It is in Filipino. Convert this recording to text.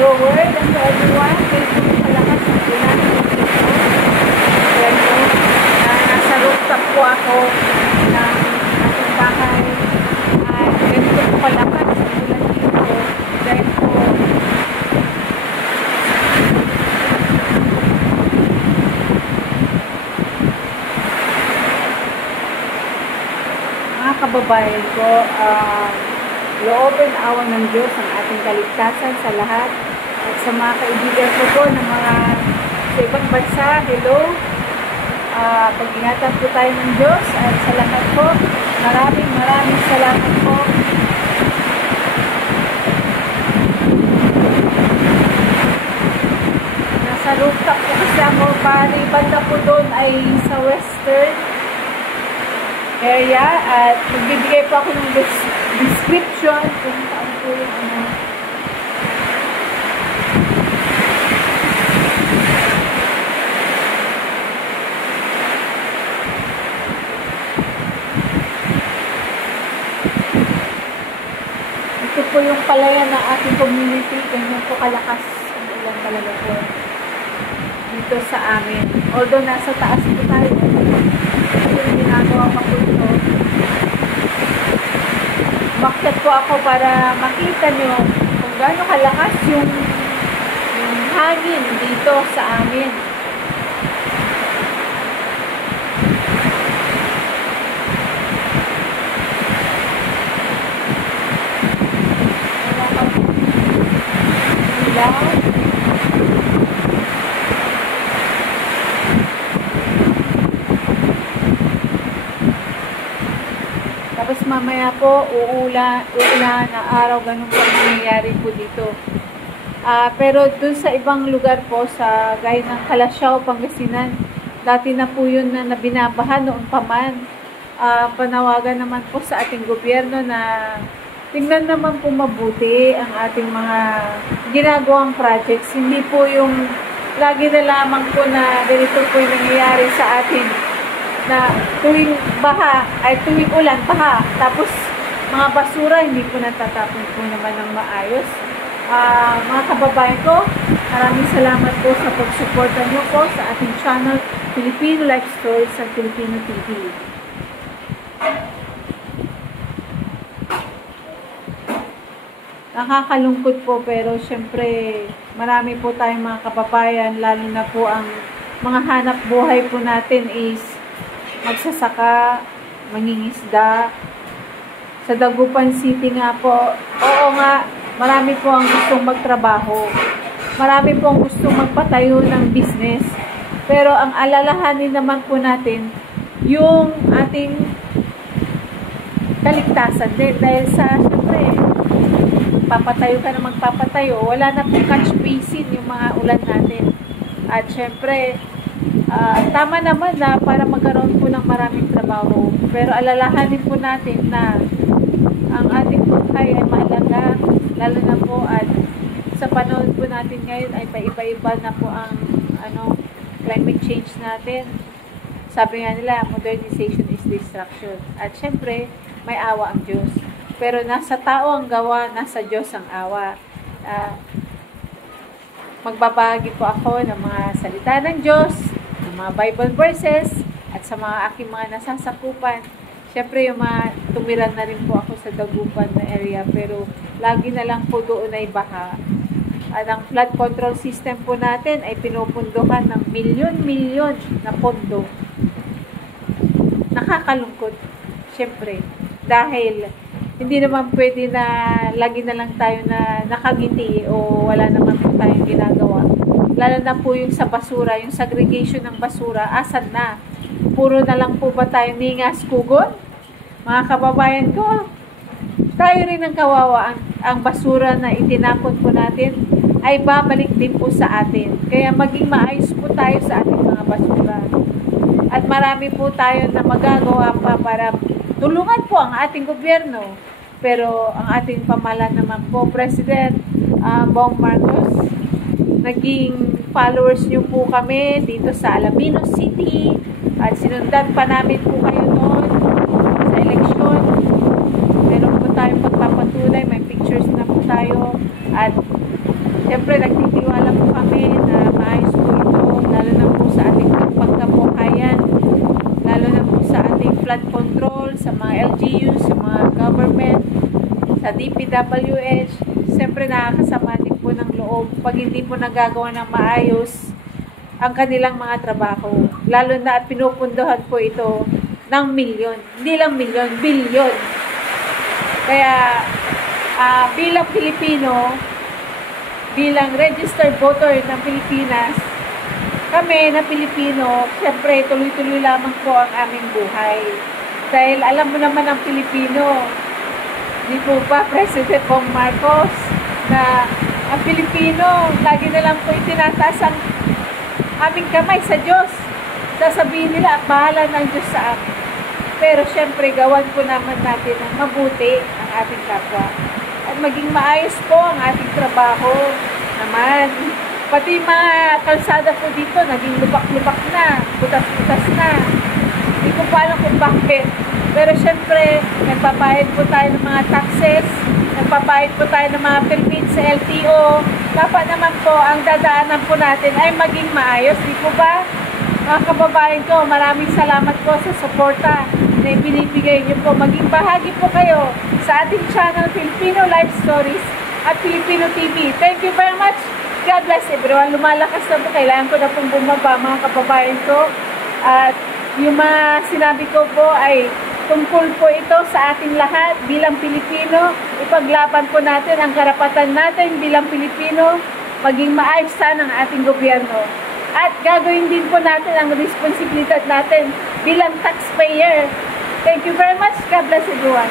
Hello world and to everyone. Welcome sa lahat ng ulan ng dito. Ayan po, nasa rooftop po ako ng ating bahay. At ganito po kalakas ang ulan dito. Dahil po, mga kababayan ko, loobin awa ng Diyos ang ating kaligtasan sa lahat at sa mga kaibigan ko po ng mga sa ibang bansa. Hello, pag-ingatan po tayo ng Diyos at sa lahat po, maraming salamat po. Nasa rooftop po kasi ako, bali banda po doon ay sa western area at magbibigay po ako ng description kung saan po yung ano. Ito po yung palayan ng ating community. Ganyan po kalakas ang ulan talaga po dito sa amin. Although nasa taas po tayo, yung ginagawa pa po ito. Bakit po ako para makita nyo kung gaano kalakas yung hangin dito sa amin. Tapos mamaya po, uulan na araw, ganun po nangyayari po dito. Pero dun sa ibang lugar po, sa gaya ng Calasiao, Pangasinan, dati na po yun na binabaha noon pa man. Panawagan naman po sa ating gobyerno na tingnan naman po mabuti ang ating mga ginagawang projects. Hindi po yung lagi na lamang po na ganito po yung nangyayari sa atin. Na tuwing baha, ay tuwing ulan, baha. Tapos, mga basura, hindi po natatapon po naman ng maayos. Mga kababayan ko, maraming salamat po sa pagsuporta nyo po sa ating channel, Filipino Life Stories sa Filipino TV. Nakakalungkot po, pero syempre, marami po tayong mga kababayan, lalo na po ang mga hanap buhay po natin is magsasaka, mangingisda. Sa Dagupan City nga po, oo nga, marami po ang gustong magtrabaho. Marami po ang gustong magpatayo ng business. Pero ang alalahanin naman po natin, yung ating kaligtasan din. Dahil sa, syempre, papatayo ka na magpapatayo, wala na pong catch basin yung mga ulan natin. At syempre, tama naman na para magkaroon po ng maraming trabaho. Pero alalahanin po natin na ang ating buhay ay mahalaga, lalo na po at sa panahon po natin ngayon ay paiba-iba na po ang climate change natin. Sabi nga nila, modernization is destruction. At syempre, may awa ang Diyos. Pero nasa tao ang gawa, nasa Diyos ang awa. Magbabahagi po ako ng mga salita ng Diyos, mga Bible verses, at sa mga aking mga nasasakupan. Siyempre, yung mga tumiran na rin po ako sa Dagupan na area, pero lagi na lang po doon ay baha. At ang flood control system po natin ay pinupunduhan ng milyon-milyon na pondo. Nakakalungkot, siyempre, dahil hindi naman pwede na lagi na lang tayo na nakangiti o wala naman po tayong ginagawa. Lalo na po yung sa basura, yung segregation ng basura, asan na? Puro na lang po ba tayo ningas kugon? Mga kababayan ko, tayo rin ang kawawa. Ang basura na itinapon po natin ay babalik din po sa atin. Kaya maging maayos po tayo sa ating mga basura. At marami po tayo na magagawa pa para tulungan po ang ating gobyerno. Pero ang ating pamahalaan naman po, President Bong Marcos, naging followers nyo po kami dito sa Alaminos City at sinundan pa namin po kayo noon sa eleksyon. Meron po tayong pagpapatunay, may pictures na po tayo at Siyempre, nagtitiwala po kami na maayos po ito, lalo na po sa ating pagkabuhayan, lalo na po sa ating flood control, sa mga LGUs, sa mga government, sa DPWH. Siyempre, nakakasama din po ng loob pag hindi po nagagawa ng maayos ang kanilang mga trabaho. Lalo na at pinupundohan po ito ng milyon. Hindi lang milyon, bilyon. Kaya, bilang Pilipino, bilang registered voter ng Pilipinas, kami na Pilipino, siyempre tuloy-tuloy lamang po ang aming buhay. Dahil alam mo naman ang Pilipino, di po ba President Bong Marcos, na ang Pilipino, lagi na lang po itinataas ang aming kamay sa Diyos. Sasabihin nila at bahala ng Diyos sa amin. Pero siyempre, gawan po naman natin ang mabuti ang ating kapwa. At maging maayos po ang ating trabaho naman. Pati mga kalsada po dito, naging lubak-lubak na, butas-butas na. Hindi ko pa alam kung bakit. Pero syempre, nagpapahid po tayo ng mga taxes, nagpapahid po tayo ng mga permits sa LTO. Dapat naman po, ang dadaanan po natin ay maging maayos. Di po ba? Mga kababayan ko, maraming salamat po sa suporta na ibinibigay niyo po. Maging bahagi po kayo sa ating channel, Filipino Life Stories at Filipino TV. Thank you very much. God bless everyone. Lumalakas na po. Kailangan ko na pong bumaba, mga kababayan ko. At yung mga sinabi ko po ay tungkol po ito sa ating lahat bilang Pilipino. Ipaglaban po natin ang karapatan natin bilang Pilipino. Maging maayos sana ang ating gobyerno. At gagawin din po natin ang responsibilidad natin bilang taxpayer. Thank you very much. God bless everyone.